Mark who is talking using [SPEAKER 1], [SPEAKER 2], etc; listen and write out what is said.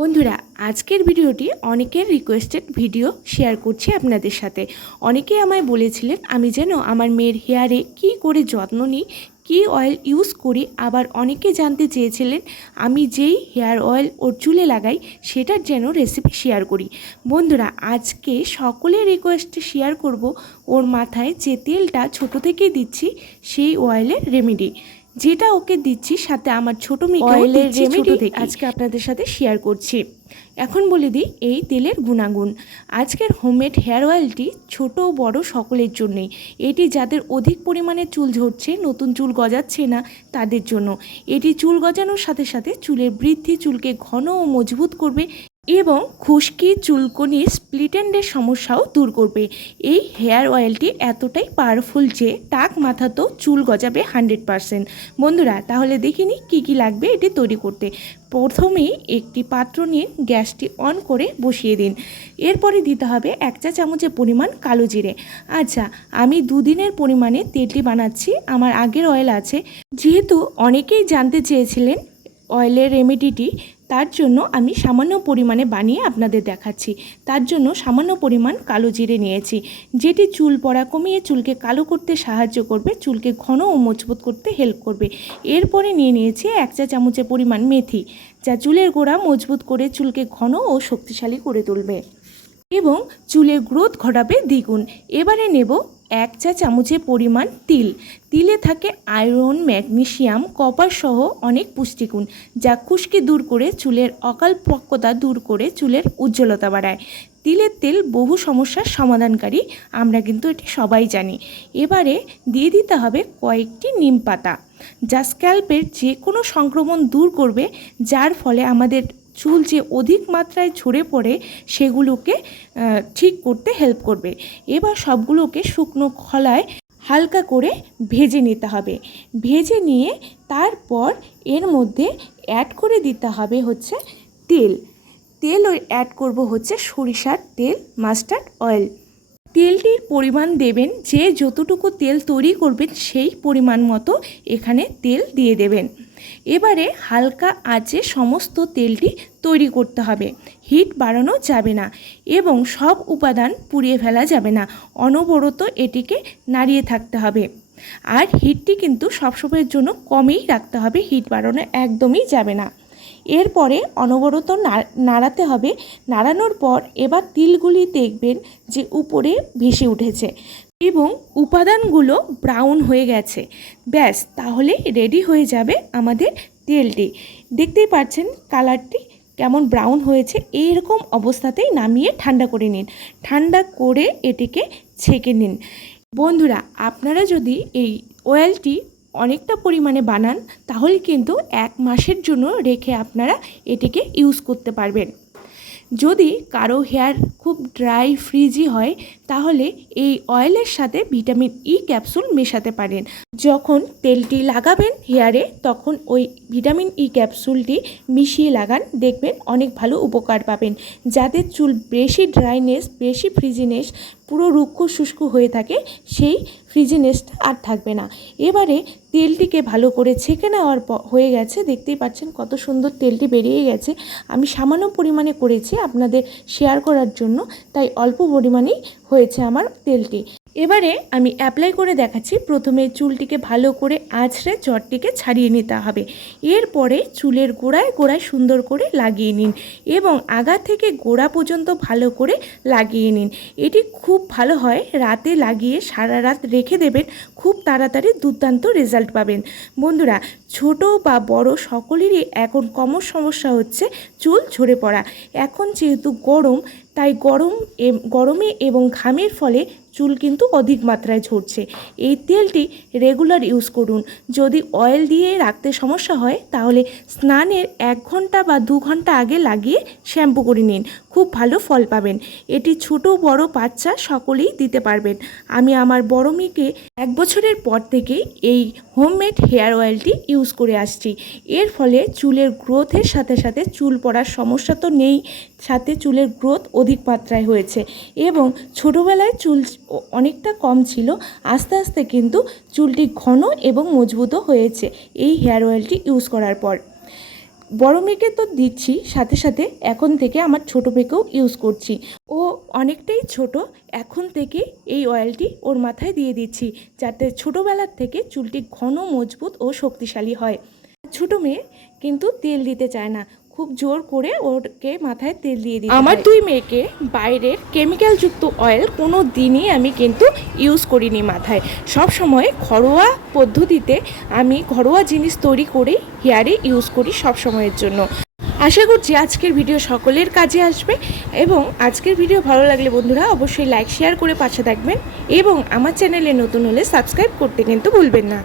[SPEAKER 1] বন্ধুরা, আজকের ভিডিওটি অনেকের রিকোয়েস্টেড ভিডিও শেয়ার করছি আপনাদের সাথে। অনেকে আমায় বলেছিলেন, আমি যেন আমার মেয়ের হেয়ারে কি করে যত্ন নিই, কী অয়েল ইউজ করি? আবার অনেকে জানতে চেয়েছিলেন, আমি যেই হেয়ার অয়েল ওর চুলে লাগাই, সেটার যেন রেসিপি শেয়ার করি। বন্ধুরা, আজকে সকলের রিকোয়েস্টে শেয়ার করব, ওর মাথায় যে তেলটা ছোট থেকেই দিচ্ছি, সেই অয়েলের রেমেডি যেটা ওকে দিচ্ছি সাথে আমার ছোট মেয়েকে রেমেডি আজকে আপনাদের সাথে শেয়ার করছি। এখন বলে দিই এই তেলের গুণাগুণ। আজকের হোমমেড হেয়ার অয়েলটি ছোট বড় সকলের জন্যই। এটি যাদের অধিক পরিমাণে চুল ঝরছে নতুন চুল গজাচ্ছে না তাদের জন্য। এটি চুল গজানোর সাথে সাথে চুলের বৃদ্ধি চুলকে ঘন ও মজবুত করবে এবং খুশকি চুলকনির স্প্লিটেন্ডের সমস্যাও দূর করবে। এই হেয়ার অয়েলটি এতটাই পাওয়ারফুল যে টাক মাথাতেও চুল গজাবে হান্ড্রেড পারসেন্ট। বন্ধুরা, তাহলে দেখিনি কি কি লাগবে এটি তৈরি করতে। প্রথমেই একটি পাত্র নিয়ে গ্যাসটি অন করে বসিয়ে দিন। এরপরে দিতে হবে এক চা চামচের পরিমাণ কালো জিরে। আচ্ছা আমি দুদিনের পরিমাণে তেলটি বানাচ্ছি, আমার আগের অয়েল আছে। যেহেতু অনেকেই জানতে চেয়েছিলেন অয়েলের রেমেডিটি তার জন্য আমি সামান্য পরিমাণে বানিয়ে আপনাদের দেখাচ্ছি। তার জন্য সামান্য পরিমাণ কালো জিরে নিয়েছি। যেটি চুল পড়া কমিয়ে চুলকে কালো করতে সাহায্য করবে, চুলকে ঘন ও মজবুত করতে হেল্প করবে। এরপরে নিয়ে নিয়েছি এক চা চামচের পরিমাণ মেথি, যা চুলের গোড়া মজবুত করে চুলকে ঘন ও শক্তিশালী করে তুলবে। এবং চুলের গ্রোথ ঘটাবে দ্বিগুণ। এবারে নেব এক চা চামচের পরিমাণ তিল। তিলে থাকে আয়রন ম্যাগনেশিয়াম কপার সহ অনেক পুষ্টিগুণ, যা খুশকি দূর করে চুলের অকাল পক্কতা দূর করে চুলের উজ্জ্বলতা বাড়ায়। তিলের তেল বহু সমস্যার সমাধানকারী, আমরা কিন্তু এটি সবাই জানি। এবারে দিয়ে দিতে হবে কয়েকটি নিম পাতা, যা স্ক্যাল্পের যে কোনো সংক্রমণ দূর করবে, যার ফলে আমাদের চুল যে অধিক মাত্রায় ঝরে পড়ে সেগুলোকে ঠিক করতে হেল্প করবে। এবার সবগুলোকে শুকনো খলায় হালকা করে ভেজে নিতে হবে। ভেজে নিয়ে তারপর এর মধ্যে অ্যাড করে দিতে হবে হচ্ছে তেল। তেল ওই অ্যাড করব হচ্ছে সরিষার তেল মাস্টার্ড অয়েল তেলটির পরিমাণ দেবেন, যে যতটুকু তেল তৈরি করবেন সেই পরিমাণ মতো এখানে তেল দিয়ে দেবেন। এবারে হালকা আঁচে সমস্ত তেলটি তৈরি করতে হবে। হিট বাড়ানো যাবে না এবং সব উপাদান পুড়িয়ে ফেলা যাবে না। অনবরত এটিকে নাড়িয়ে থাকতে হবে। আর হিটটি কিন্তু সবসময়ের জন্য কমেই রাখতে হবে। হিট বাড়ানো একদমই যাবে না। এরপরে অনবরত নাড়াতে হবে। নাড়ানোর পর এবার তিলগুলি দেখবেন যে উপরে ভেসে উঠেছে এবং উপাদানগুলো ব্রাউন হয়ে গেছে। ব্যাস, তাহলে রেডি হয়ে যাবে আমাদের তেলটি। দেখতেই পাচ্ছেন কালারটি কেমন ব্রাউন হয়েছে। এইরকম অবস্থাতেই নামিয়ে ঠান্ডা করে নিন। ঠান্ডা করে এটিকে ছেঁকে নিন। বন্ধুরা, আপনারা যদি এই অয়েলটি অনেকটা পরিমাণে বানান, তাহলে কিন্তু এক মাসের জন্য রেখে আপনারা এটিকে ইউজ করতে পারবেন। যদি কারও হেয়ার খুব ড্রাই ফ্রিজি হয়, তাহলে এই অয়েলের সাথে ভিটামিন ই ক্যাপসুল মেশাতে পারেন। যখন তেলটি লাগাবেন হেয়ারে, তখন ওই ভিটামিন ই ক্যাপসুলটি মিশিয়ে লাগান। দেখবেন অনেক ভালো উপকার পাবেন। যাদের চুল বেশি ড্রাইনেস, বেশি ফ্রিজিনেস, পুরো রুক্ষ শুষ্ক হয়ে থাকে, সেই ফ্রিজিনেসটা আর থাকবে না। এবারে তেলটিকে ভালো করে ছেঁকে নেওয়ার হয়ে গেছে। দেখতেই পাচ্ছেন কত সুন্দর তেলটি বেরিয়ে গেছে। আমি সামান্য পরিমাণে করেছি আপনাদের শেয়ার করার জন্য, তাই অল্প পরিমাণেই হয়েছে আমার তেলটি। এবারে আমি অ্যাপ্লাই করে দেখাচ্ছি। প্রথমে চুলটিকে ভালো করে আঁচড়ে চটটিকে ছাড়িয়ে নিতে হবে। এরপরে চুলের গোড়ায় গোড়ায় সুন্দর করে লাগিয়ে নিন এবং আগা থেকে গোড়া পর্যন্ত ভালো করে লাগিয়ে নিন। এটি খুব ভালো হয়, রাতে লাগিয়ে সারা রাত রেখে দেবেন, খুব তাড়াতাড়ি দুর্দান্ত রেজাল্ট পাবেন। বন্ধুরা, ছোট বা বড় সকলেরই এখন কমন সমস্যা হচ্ছে চুল ঝরে পড়া। এখন যেহেতু গরম, তাই গরম গরমে এবং ঘামের ফলে চুল কিন্তু অধিক মাত্রায় ঝরছে। এই তেলটি রেগুলার ইউজ করুন। যদি অয়েল দিয়ে রাখতে সমস্যা হয়, তাহলে স্নানের এক ঘণ্টা বা দু ঘণ্টা আগে লাগিয়ে শ্যাম্পু করে নিন। খুব ভালো ফল পাবেন। এটি ছোট, বড় বাচ্চা সকলেই দিতে পারবেন। আমি আমার বড় মেয়েকে এক বছরের পর থেকেই এই হোমমেড হেয়ার অয়েলটি ইউজ করে আসছি। এর ফলে চুলের গ্রোথের সাথে সাথে চুল পড়ার সমস্যা তো নেই, সাথে চুলের গ্রোথ অধিক মাত্রায় হয়েছে। এবং ছোটোবেলায় চুল অনেকটা কম ছিল। আস্তে আস্তে কিন্তু চুলটি ঘন এবং মজবুতও হয়েছে এই হেয়ার অয়েলটি ইউজ করার পর। বড় মেয়েকে তো দিচ্ছি, সাথে সাথে এখন থেকে আমার ছোট মেয়েকেও ইউজ করছি। ও অনেকটাই ছোট, এখন থেকে এই অয়েলটি ওর মাথায় দিয়ে দিচ্ছি যাতে ছোটোবেলার থেকে চুলটি ঘন, মজবুত ও শক্তিশালী হয়। ছোট মেয়ে কিন্তু তেল দিতে চায় না খুব জোর করে ওরকে মাথায় তেল দিয়ে দিই আমার দুই মেয়েকে বাইরের কেমিক্যালযুক্ত অয়েল কোনো দিনই আমি কিন্তু ইউজ করিনি মাথায়। সব সময় ঘরোয়া পদ্ধতিতে আমি ঘরোয়া জিনিস তৈরি করে হেয়ারে ইউজ করি সব সময়ের জন্য। আশা করছি আজকের ভিডিও সকলের কাজে আসবে এবং আজকের ভিডিও ভালো লাগলে বন্ধুরা অবশ্যই লাইক শেয়ার করে পাশে থাকবেন এবং আমার চ্যানেলে নতুন হলে সাবস্ক্রাইব করতে কিন্তু ভুলবেন না।